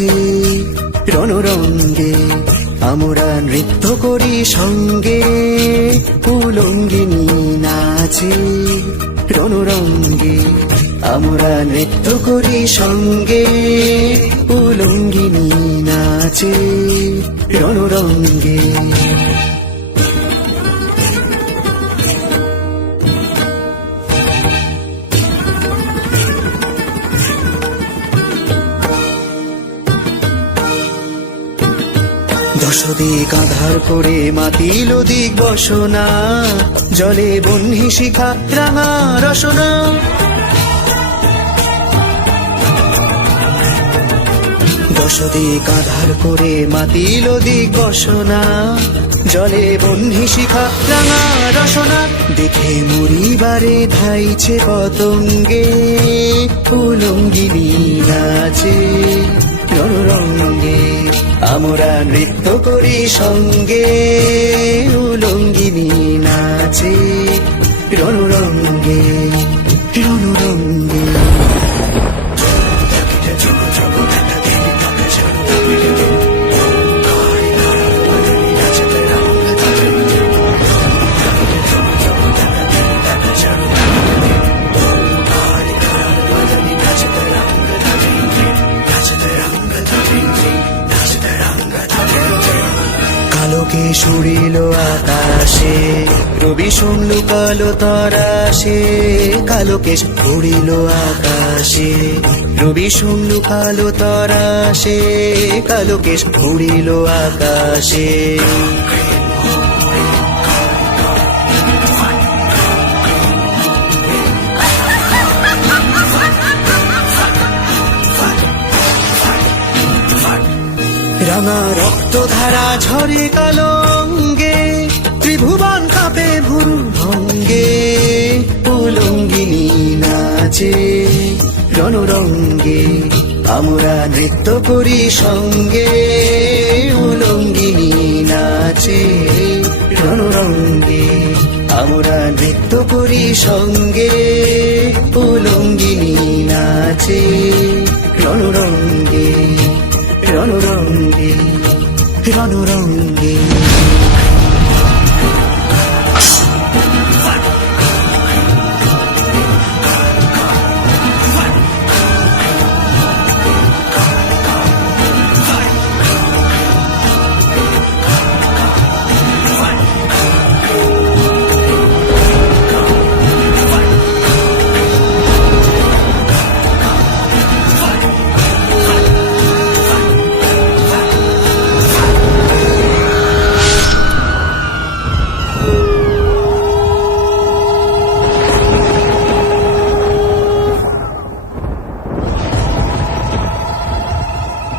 নাচে রণরঙ্গে, আমরা নৃত্য করি সঙ্গে। উলঙ্গিনী নাচে রণরঙ্গে, আমরা নৃত্য করি সঙ্গে। উলঙ্গিনী নাচে রণরঙ্গে। দশদিক আধার করে মাতিল দিক বসনা, জলে বহ্নি শিখা রাঙা রসনা। দশদিক আধার করে মাতিল দিক বসনা, জলে বহ্নি শিখা রাঙা রসনা। দেখে মরিবারে ধাইছে পতঙ্গে, উলঙ্গিনী নাচে রণরঙ্গে, আমরা নৃত্য করি সঙ্গে। উলঙ্গিনী নাচে রণরঙ্গে রণরঙ্গে। আলোকে সুরিল আকাশে, রবি শুনল কালো তরাসে। কালোকে সুরিল আকাশে, রবি শুনল কালো তরাসে। কালোকে সুরিল আকাশে। রাঙা রক্ত ধারা ঝরে কালঙ্গে, ত্রিভুবন কাঁপে ভুরু ভঙ্গে। উলঙ্গিনী নাচে রণরঙ্গে, আমরা নৃত্য করি সঙ্গে। উলঙ্গিনী নাচে রণরঙ্গে, আমরা নৃত্য করি সঙ্গে। উলঙ্গিনী নাচে রণরঙ্গে রণরঙ্গে রণরঙ্গে।